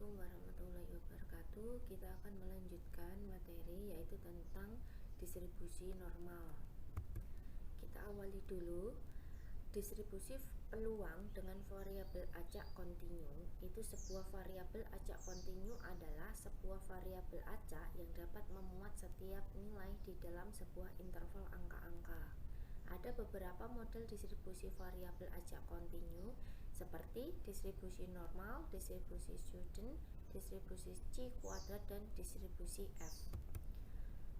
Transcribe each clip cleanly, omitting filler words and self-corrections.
Assalamualaikum warahmatullahi wabarakatuh. Kita akan melanjutkan materi yaitu tentang distribusi normal. Kita awali dulu. Distribusi peluang dengan variabel acak kontinu. Itu sebuah variabel acak kontinu adalah sebuah variabel acak yang dapat memuat setiap nilai di dalam sebuah interval angka-angka. Ada beberapa model distribusi variabel acak kontinu seperti distribusi normal, distribusi student, distribusi C kuadrat, dan distribusi F.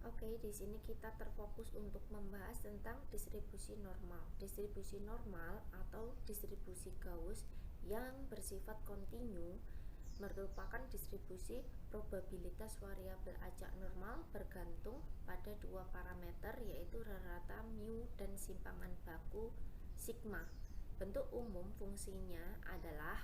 Oke, di sini kita terfokus untuk membahas tentang distribusi normal. Distribusi normal atau distribusi Gauss yang bersifat kontinu merupakan distribusi probabilitas variabel acak normal bergantung pada dua parameter, yaitu rata mu dan simpangan baku sigma. Bentuk umum fungsinya adalah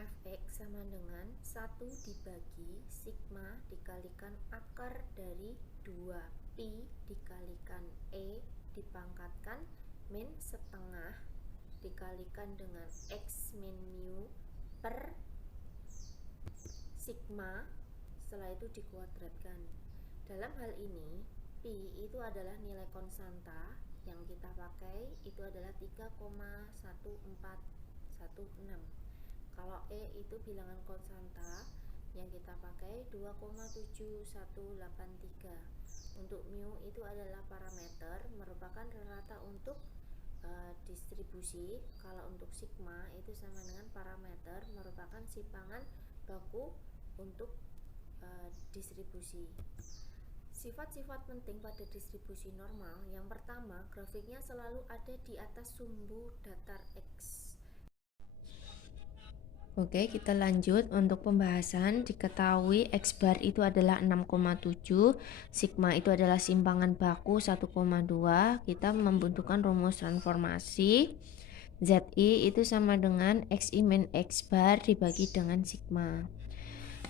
fx sama dengan 1 dibagi sigma dikalikan akar dari 2pi dikalikan e dipangkatkan min setengah dikalikan dengan x min mu per sigma, setelah itu dikuadratkan. Dalam hal ini pi itu adalah nilai konstanta yang kita pakai, itu adalah 3,1416. Kalau E itu bilangan konstanta yang kita pakai 2,7183. Untuk mu itu adalah parameter, merupakan rata untuk distribusi. Kalau untuk sigma itu sama dengan parameter, merupakan simpangan baku untuk distribusi. Sifat-sifat penting pada distribusi normal. Yang pertama, grafiknya selalu ada di atas sumbu datar X. Oke, kita lanjut untuk pembahasan. Diketahui X bar itu adalah 6,7, sigma itu adalah simpangan baku 1,2. Kita membutuhkan rumus transformasi. Zi itu sama dengan Xi min X bar dibagi dengan sigma.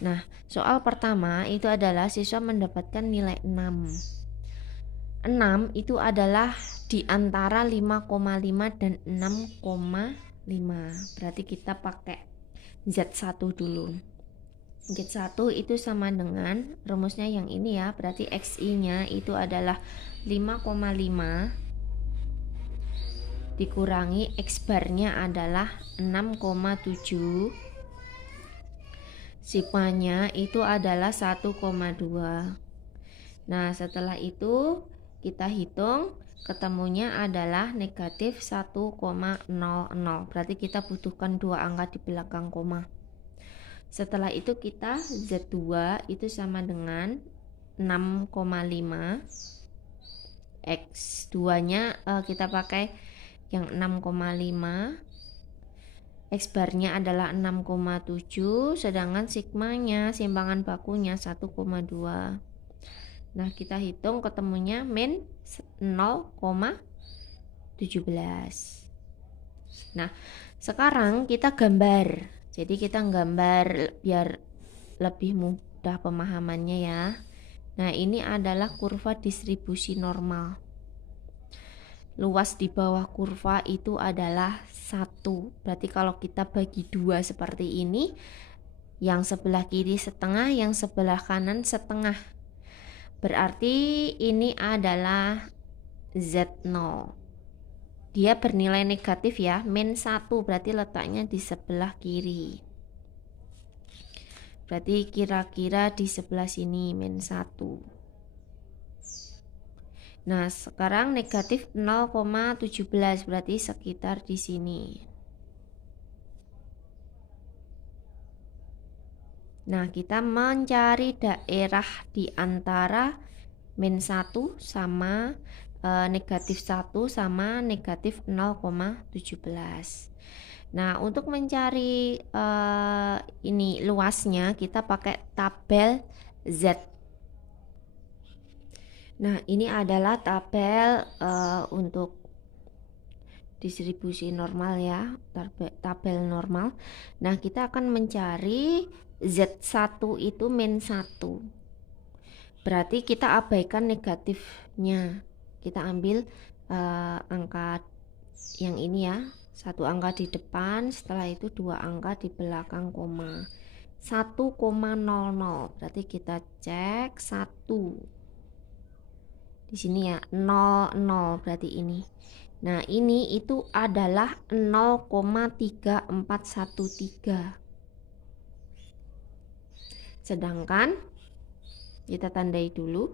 Nah, soal pertama itu adalah siswa mendapatkan nilai 6. 6 itu adalah di antara 5,5 dan 6,5. Berarti kita pakai Z1 dulu. Z1 itu sama dengan rumusnya yang ini ya, berarti Xi-nya itu adalah 5,5 dikurangi X bar-nya adalah 6,7. Sigma-nya itu adalah 1,2. Nah, setelah itu kita hitung, ketemunya adalah negatif 1,00. Berarti kita butuhkan dua angka di belakang koma. Setelah itu kita Z2 itu sama dengan 6,5. X2-nya kita pakai yang 6,5. X bar-nya adalah 6,7, sedangkan sigmanya simpangan bakunya 1,2. Nah, kita hitung ketemunya min 0,17. Nah, sekarang kita gambar. Jadi kita gambar biar lebih mudah pemahamannya ya. Nah, ini adalah kurva distribusi normal. Luas di bawah kurva itu adalah 1. Berarti kalau kita bagi 2 seperti ini, yang sebelah kiri setengah, yang sebelah kanan setengah. Berarti ini adalah Z0. Dia bernilai negatif ya, min 1, berarti letaknya di sebelah kiri. Berarti kira-kira di sebelah sini min 1. Nah, sekarang negatif 0,17, berarti sekitar di sini. Nah, kita mencari daerah di antara min 1 sama negatif 1 sama negatif 0,17. Nah, untuk mencari ini luasnya, kita pakai tabel Z. Nah, ini adalah tabel untuk distribusi normal ya, tabel normal. Nah, kita akan mencari Z1 itu min 1. Berarti kita abaikan negatifnya. Kita ambil angka yang ini ya, Satu angka di depan, setelah itu dua angka di belakang koma. 1,00. Berarti kita cek 1. Di sini ya, 00 berarti ini. Nah, ini itu adalah 0,3413. Sedangkan kita tandai dulu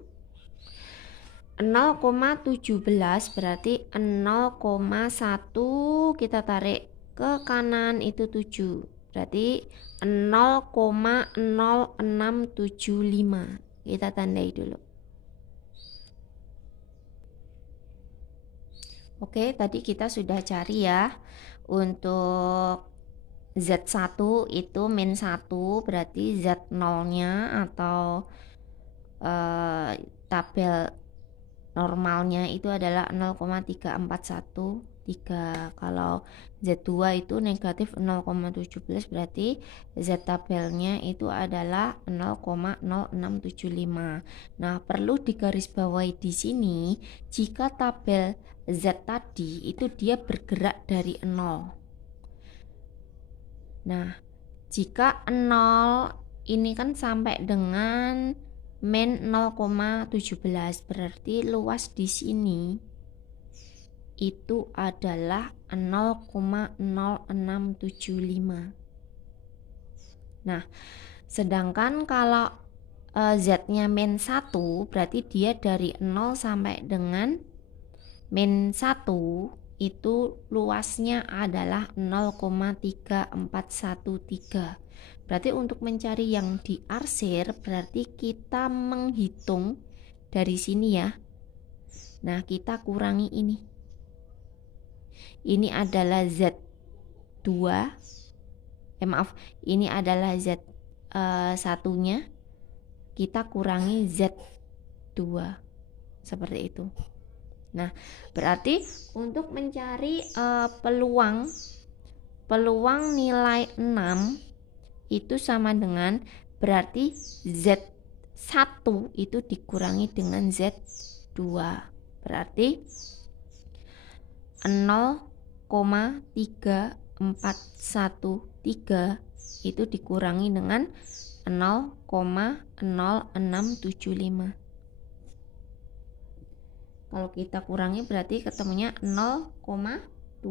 0,17 berarti 0,1 kita tarik ke kanan itu 7. Berarti 0,0675. Kita tandai dulu. Oke, tadi kita sudah cari ya. Untuk Z1 itu min 1 berarti Z0-nya atau tabel normalnya itu adalah 0,3413. Kalau Z2 itu negatif 0,17 berarti Z tabelnya itu adalah 0,0675. Nah, perlu digarisbawahi di sini jika tabel Z tadi itu dia bergerak dari 0. Nah, jika 0 ini kan sampai dengan min 0,17 berarti luas di sini itu adalah 0,0675. Nah, sedangkan kalau Z-nya min 1 berarti dia dari 0 sampai dengan min 1 itu luasnya adalah 0,3413. Berarti untuk mencari yang diarsir berarti kita menghitung dari sini ya. Nah, kita kurangi ini. Ini adalah Z2. Maaf, ini adalah Z satunya. Kita kurangi Z2. Seperti itu. Nah, berarti untuk mencari peluang nilai 6 itu sama dengan berarti Z1 itu dikurangi dengan Z2. Berarti 0,3413 itu dikurangi dengan 0,0675. Kalau kita kurangi berarti ketemunya 0,2738.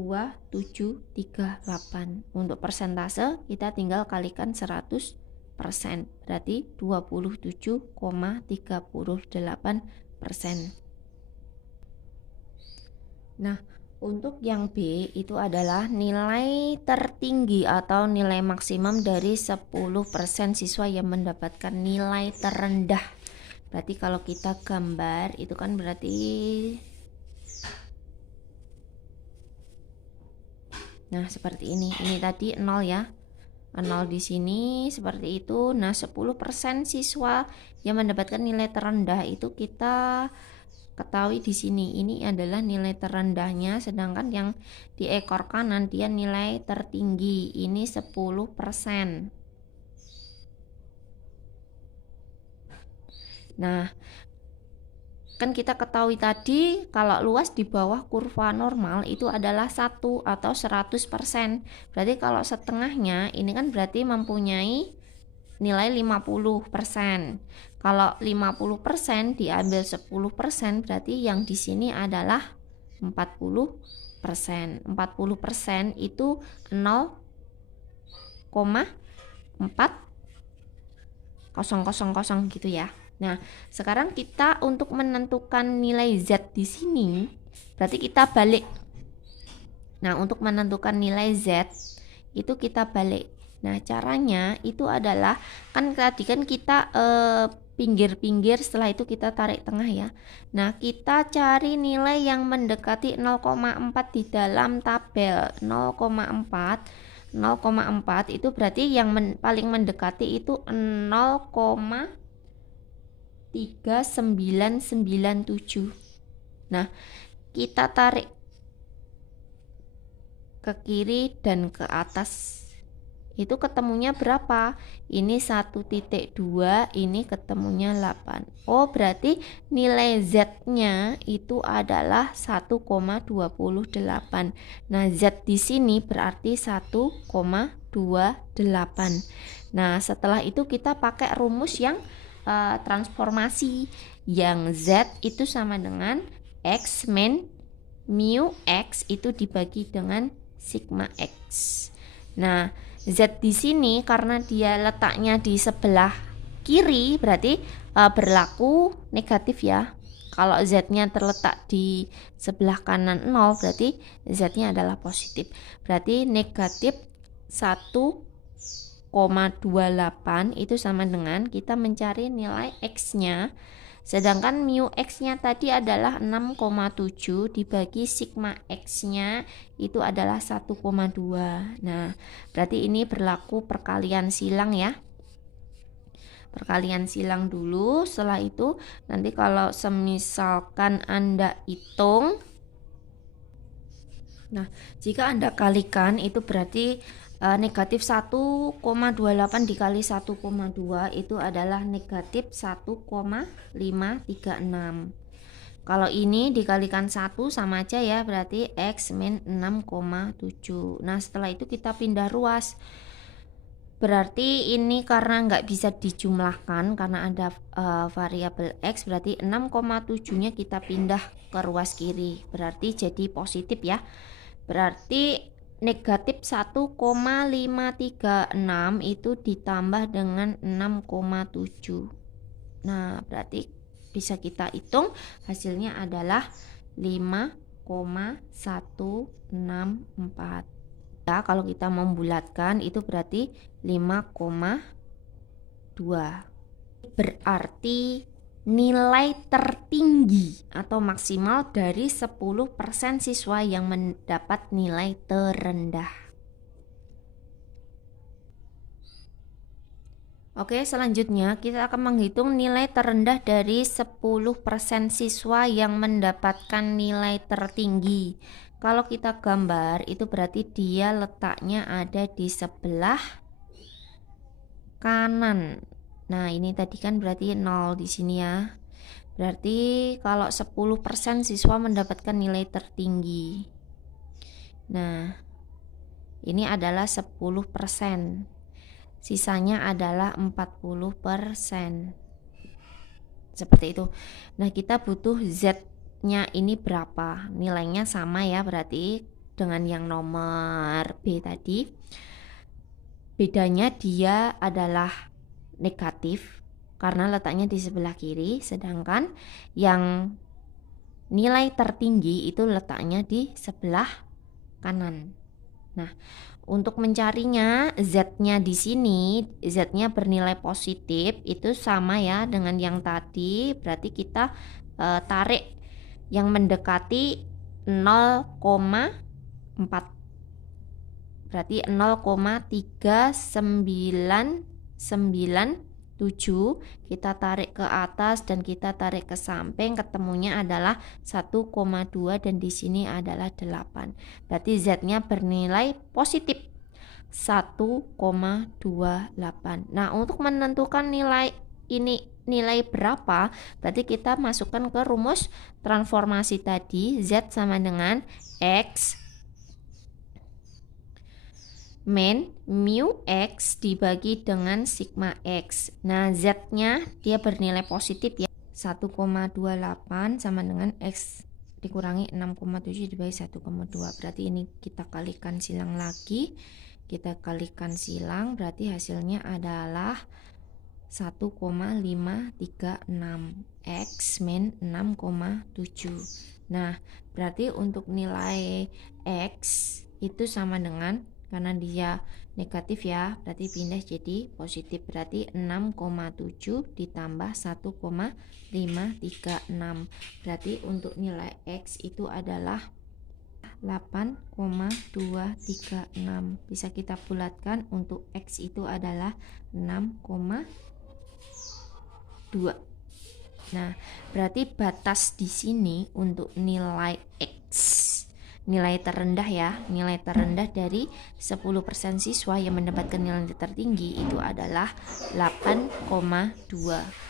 Untuk persentase kita tinggal kalikan 100%. Berarti 27,38%. Nah, untuk yang B itu adalah nilai tertinggi atau nilai maksimum dari 10% siswa yang mendapatkan nilai terendah. Berarti kalau kita gambar itu kan berarti nah seperti ini. Ini tadi 0 ya. 0 di sini seperti itu. Nah, 10% siswa yang mendapatkan nilai terendah itu kita ketahui di sini. Ini adalah nilai terendahnya, sedangkan yang di ekor kanan dia nilai tertinggi. Ini 10%. Nah, kan kita ketahui tadi kalau luas di bawah kurva normal itu adalah 1 atau 100%. Berarti kalau setengahnya ini kan berarti mempunyai nilai 50%. Kalau 50% diambil 10% berarti yang di sini adalah 40%. 40% itu 0,4000 gitu ya. Nah, sekarang kita untuk menentukan nilai Z di sini, berarti kita balik. Nah, untuk menentukan nilai Z itu kita balik. Nah, caranya itu adalah kan tadi kan kita pinggir-pinggir, setelah itu kita tarik tengah ya. Nah, kita cari nilai yang mendekati 0,4 di dalam tabel. 0,4 itu berarti yang paling mendekati itu 0,3997. Nah, kita tarik ke kiri dan ke atas itu ketemunya berapa? Ini 1,2, ini ketemunya 8. Oh, berarti nilai Z-nya itu adalah 1,28. Nah, Z di sini berarti 1,28. Nah, setelah itu kita pakai rumus yang transformasi, yang Z itu sama dengan X min mu X itu dibagi dengan sigma X. Nah, Z di sini karena dia letaknya di sebelah kiri berarti berlaku negatif ya. Kalau Z-nya terletak di sebelah kanan 0 berarti Z-nya adalah positif. Berarti negatif 1,28 itu sama dengan kita mencari nilai X-nya. Sedangkan mu X-nya tadi adalah 6,7 dibagi sigma X-nya itu adalah 1,2. Nah, berarti ini berlaku perkalian silang ya. Perkalian silang dulu, setelah itu nanti kalau semisalkan Anda hitung, nah jika Anda kalikan itu berarti negatif 1,28 dikali 1,2 itu adalah negatif 1,536. Kalau ini dikalikan 1 sama aja ya, berarti X min 6,7. Nah, setelah itu kita pindah ruas. Berarti ini karena nggak bisa dijumlahkan karena ada variabel X, berarti 6,7-nya kita pindah ke ruas kiri. Berarti jadi positif ya. Berarti negatif 1,536 itu ditambah dengan 6,7. Nah, berarti bisa kita hitung hasilnya adalah 5,164. Ya, kalau kita membulatkan itu berarti 5,2. Berarti nilai tertinggi atau maksimal dari 10% siswa yang mendapat nilai terendah. Oke, selanjutnya kita akan menghitung nilai terendah dari 10% siswa yang mendapatkan nilai tertinggi. Kalau kita gambar itu berarti dia letaknya ada di sebelah kanan. Nah, ini tadi kan berarti 0 di sini ya. Berarti kalau 10% siswa mendapatkan nilai tertinggi. Nah, ini adalah 10%. Sisanya adalah 40%. Seperti itu. Nah, kita butuh Z-nya ini berapa? Nilainya sama ya, berarti dengan yang nomor B tadi. Bedanya dia adalah negatif karena letaknya di sebelah kiri, sedangkan yang nilai tertinggi itu letaknya di sebelah kanan. Nah, untuk mencarinya Z-nya di sini, Z-nya bernilai positif itu sama ya dengan yang tadi, berarti kita tarik yang mendekati 0,4. Berarti 0,3997 kita tarik ke atas dan kita tarik ke samping, ketemunya adalah 1,2 dan di sini adalah 8. Berarti Z-nya bernilai positif 1,28. Nah, untuk menentukan nilai ini nilai berapa, berarti kita masukkan ke rumus transformasi tadi, Z sama dengan X min mu X dibagi dengan sigma X. Nah, Z-nya dia bernilai positif ya. 1,28 sama dengan X dikurangi 6,7 dibagi 1,2. Berarti ini kita kalikan silang lagi. Kita kalikan silang berarti hasilnya adalah 1,536 X min 6,7. Nah, berarti untuk nilai X itu sama dengan, karena dia negatif ya, berarti pindah jadi positif, berarti 6,7 ditambah 1,536. Berarti untuk nilai X itu adalah 8,236. Bisa kita bulatkan, untuk X itu adalah 6,2. Nah, berarti batas di sini untuk nilai X nilai terendah ya. Nilai terendah dari 10% siswa yang mendapatkan nilai tertinggi itu adalah 8,2.